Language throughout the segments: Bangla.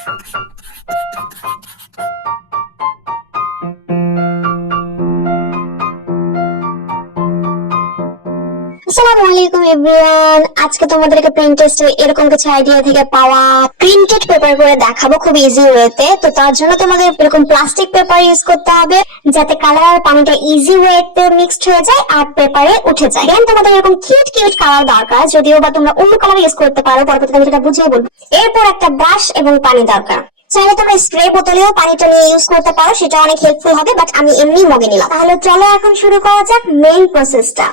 আসসালামু আলাইকুম এভরিওয়ান, আজকে তোমাদেরকে প্রিন্ট টেস্টে এরকম কিছু আইডিয়া থেকে পাওয়া প্রিন্টেড পেপার করে দেখাবো খুব ইজি ওয়েতে। তো তার জন্য তোমাদের এরকম প্লাস্টিক পেপার ইউজ করতে হবে যাতে কালার আর পানিটা ইজি ওয়েতে মিক্সড হয়ে যায় আর পেপারে উঠে যায়। দেন তোমাদের এরকম কিউট কিউট কালার দরকার, যদিও বা তোমরা অন্য কালার ইউজ করতে পারো, পরবর্তীতে আমি সেটা বুঝিয়ে বলবো। এরপর একটা ব্রাশ এবং পানি দরকার। চাইলে তোমরা স্প্রে বোতলেও পানিটা নিয়ে ইউজ করতে পারো, সেটা অনেক হেল্পফুল হবে, বাট আমি এমনি মগে নিলাম। তাহলে চলো এখন শুরু করা যাক মেইন প্রসেসটা।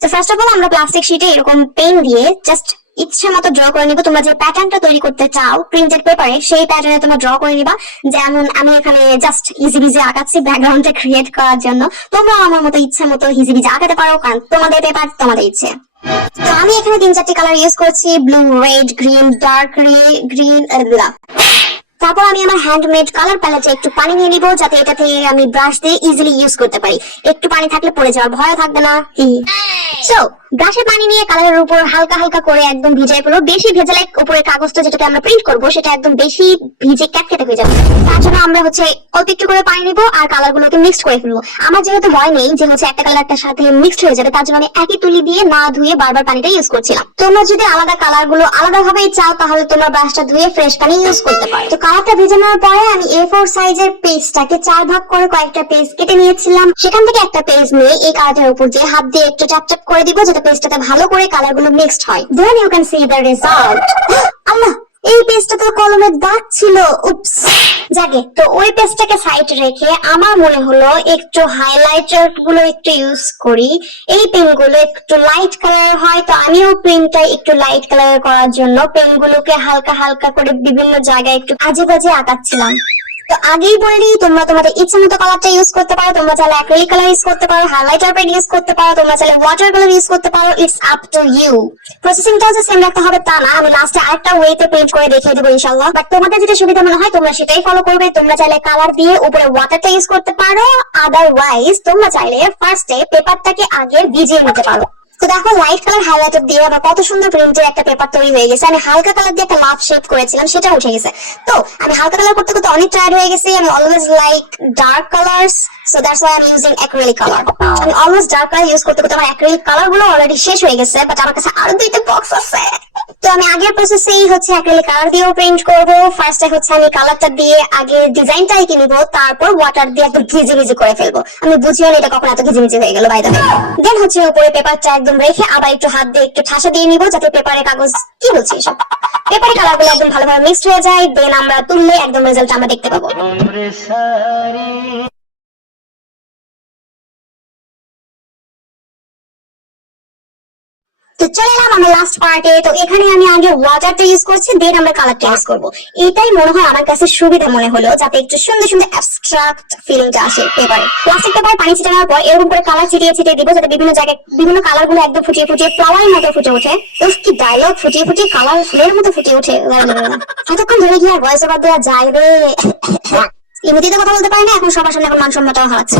তো ফার্স্ট অফ অল আমরা প্লাস্টিক শিটে এরকম পেন দিয়ে জাস্ট ইচ্ছা মতো ড্র করে নিব। তোমরা যে প্যাটার্নটা তৈরি করতে চাও প্রিন্টেড পেপারে, সেই প্যাটার্নে তোমরা ড্র করে নিবা। যেমন আমি এখানে জাস্ট ইজি বিজি আঁকাচ্ছি ব্যাকগ্রাউন্ডটা ক্রিয়েট করার জন্য। তোমরা আমার মতো ইচ্ছা মতো ইজি বিজি আঁকাতে পারো, কারণ তোমাদের পেপার তোমাদের ইচ্ছে। তো আমি এখানে 3-4টি কালার ইউজ করছি, blue, red, green, dark green. তারপর আমি আমার হ্যান্ডমেড কালার প্যালেটে একটু পানি নিয়ে নিব, যাতে এটা থেকে আমি ব্রাশ দিয়ে ইজিলি ইউজ করতে পারি। একটু পানি থাকলে পড়ে যাওয়ার ভয় থাকবে না। সো ব্রাশে পানি নিয়ে কালারের উপর হালকা হালকা করে একদম ভিজাই ফেলবো। বেশি ভেজালে উপরে কাগজটা যেটাতে আমরা প্রিন্ট করব সেটা একদম বেশি ভিজে ক্যাটকেটে হয়ে যাবে। তার জন্য আমরা অল্প একটু করে পানি নিব আর কালারগুলোকে মিক্সড করে ফেলবো। আমার যেহেতু ভয় নেই যে একটা কালারটার সাথে মিক্সড হয়ে যাবে, তার জন্য আমি একই তুলি দিয়ে না ধুয়ে বারবার পানিটা ইউজ করছিলাম। তোমরা যদি আলাদা কালারগুলো আলাদাভাবে চাও তাহলে তোমরা ব্রাশটা ধুয়ে ফ্রেশ পানি ইউজ করতে পারো। তো কালারটা ভেজানোর পরে আমি A4 সাইজের পেজটাকে 4 ভাগ করে কয়েকটা পেজ কেটে নিয়েছিলাম। সেখান থেকে একটা পেজ নিয়ে এই কালারটার উপর দিয়ে হাত দিয়ে একটু ট্যাপ ট্যাপ করে দিব, যাতে পেজটাতে ভালো করে কালারগুলো মিক্সড হয়। Then you can see the result. আল্লাহ, এই পেজটাতে কলমের দাগ ছিল, উপস। যাকে তো ওই পেজটাকে সাইড রেখে আমার মনে হলো একটু হাইলাইটার গুলো একটু ইউজ করি। এই পেনগুলো একটু লাইট কালার হয়, তো আমিও পেনটা একটু লাইট কালার করার জন্য পেনগুলোকে হালকা হালকা করে বিভিন্ন জায়গায় একটু আজে বাজে আঁকাচ্ছিলাম। তো আগেই বললি তোমরা তোমাদের ইচ্ছে মতো কালারটা ইউজ করতে পারো। তোমরা চাইলে অ্যাক্রিলিক কালার ইউজ করতে পারো, হাইলাইটার পেন ইউজ করতে পারো, তোমরা চাইলে ওয়াটার কালার ইউজ করতে পারো। It's up to you. প্রসেসিংটাও যে সেম রাখতে হবে তা না, আমি লাস্টে আরেকটা ওয়েতে পেইন্ট করে দেখিয়ে দেবো ইনশাআল্লাহ। বাট তোমাদের যেটা সুবিধা মনে হয় তোমরা সেটাই ফলো করবে। তোমরা চাইলে কালার দিয়ে উপরে ওয়াটারটা ইউজ করতে পারো, আদারওয়াইজ তোমরা চাইলে ফার্স্টে পেপারটাকে আগে ভিজিয়ে নিতে পারো। তো দেখো লাইট কালার হাইলাইটার দিয়ে আবার কত সুন্দর প্রিন্টের একটা পেপার তৈরি হয়ে গেছে। আমি হালকা কালার দিয়ে একটা লাভ শেড করেছিলাম, সেটা উঠে গেছে। তো আমি হালকা কালার করতে করতে অনেক টায়ার্ড হয়ে গেছি। আমি always like dark colours, so that's why I am using acrylic colour. আমি অলওয়েজ ডার্ক কালার ইউজ করতে করতে আমার অ্যাক্রিলিক কালার গুলো অলরেডি শেষ হয়ে গেছে, বাট আমার কাছে আরো 2টা বক্স আছে। তো আমি আগের প্রসেসেই অ্যাক্রিলিক কালার দিয়েও প্রিন্ট করব। ফার্স্টে আমি কালারটা দিয়ে আগে ডিজাইনটা এঁকে নিব, তারপর ওয়াটার দিয়ে একদম ভিজি ভিজি করে ফেলবো। আমি বুঝিও না এটা কখন এত ভিজি ভিজি হয়ে গেল বাই দ্য ওয়ে। দেন উপরে পেপারটা একদম রেখে আবার একটু হাত দিয়ে একটু ঠাসা দিয়ে নিব, যাতে পেপারে কাগজ কি বলছি সব পেপারে কালারগুলো একদম ভালোভাবে মিক্সড হয়ে যায়। দেন আমরা তুললে একদম রেজাল্ট আমরা দেখতে পাবো। তো চলে এলাম আমরা লাস্ট পার্টে। তো এখানে আমি আগে ওয়াটারটা ইউজ করছি, দেন আমরা কালারটা ইউজ করবো। এটাই মনে হয় আমার কাছে সুবিধা মনে হলো, যাতে একটু সুন্দর সুন্দর অ্যাবস্ট্রাক্ট ফিলিংটা আসে পেপারে। প্লাস্টিক পেপারে পানি ছিটানোর পর এরকম করে কালার ছিটিয়ে ছিটিয়ে দিব, যাতে বিভিন্ন জায়গায় বিভিন্ন কালার গুলো একদম ফুটিয়ে ফুটিয়ে ফ্লাওয়ারের মতো ফুটে ওঠে। উফ, কি ডায়লগ! ফুটিয়ে ফুটিয়ে কালার ফুলের মতো ফুটে ওঠে। এতক্ষণ ধরে কি আর ভয়েস ওভার দেওয়া যায় রে? ইমোজিতে কথা বলতে পারি না এখন, সবার সামনে এখন মান সম্মানটাও হারাচ্ছে।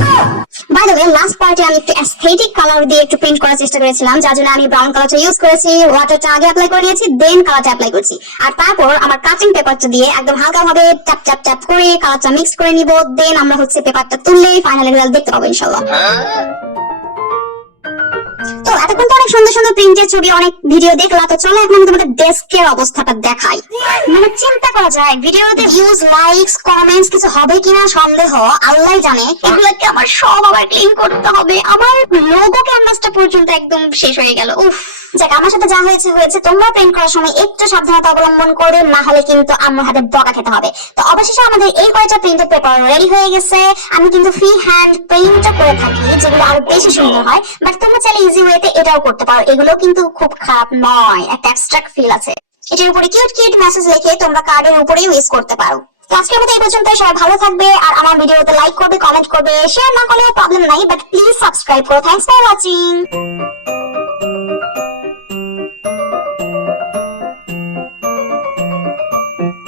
বাই দ্য ওয়ে, লাস্ট পার্টে আমি একটু অ্যাস্থেটিক কালার দিয়ে একটু প্রিন্ট করার চেষ্টা করেছিলাম, যার জন্য আমি ব্রাউন কালারটা ইউজ করেছি। ওয়াটারটা আগে অ্যাপ্লাই করে নিয়েছি, দেন কালারটা অ্যাপ্লাই করছি। আর তারপর আমার কাটিং পেপারটা দিয়ে একদম হালকা ভাবে ট্যাপ ট্যাপ ট্যাপ করে কালারটা মিক্স করে নিব। দেন আমরা পেপারটা তুললেই ফাইনাল রেজাল্ট দেখতে পাবো ইনশাআল্লাহ। তো এতক্ষণ তো অনেক সুন্দর সুন্দর প্রিন্টের ছবি, অনেক ভিডিও দেখলা। তো চলো এখন আমি তোমাদের ডেস্কের অবস্থাটা দেখাই। মানে চিন্তা করা যায় ভিডিওতে ভিউজ, লাইকস, কমেন্টস কিছু হবে কিনা সন্দেহ, আল্লাহই জানে। এগুলোকে আমার সব আবার ক্লিন করতে হবে। আমার লোগো ক্যানভাসটা পর্যন্ত একদম শেষ হয়ে গেল। উফ, যাক, আমার সাথে যা হয়েছে হয়েছে। তোমরা প্রিন্ট করার সময় একটু সাবধানতা অবলম্বন করে, না হলে কিন্তু আম্মুর হাতে বকা খেতে হবে। তো অবশেষে আমাদের এই কয়টা প্রিন্টেড পেপার রেডি হয়ে গেছে। আমি কিন্তু ফ্রি হ্যান্ড প্রিন্টও করে থাকি, যেগুলো আরো বেশি সুন্দর হয়। বাট তোমরা চাইলে ইজি ওয়েতে এটাও করতে পারো। এগুলো কিন্তু খুব খারাপ নয়, একটা অ্যাবস্ট্রাক্ট ফিল আছে। এটার উপরে কিউট কিউট মেসেজ লিখে তোমরা কার্ডের উপরেও ইউজ করতে পারো। আজকের মতো এই পর্যন্ত। সবাই ভালো থাকবে, আর আমার ভিডিওতে লাইক করবে, কমেন্ট করবে, শেয়ার না করলেও প্রবলেম নাই, বাট প্লিজ সাবস্ক্রাইব করো। Thanks for watching.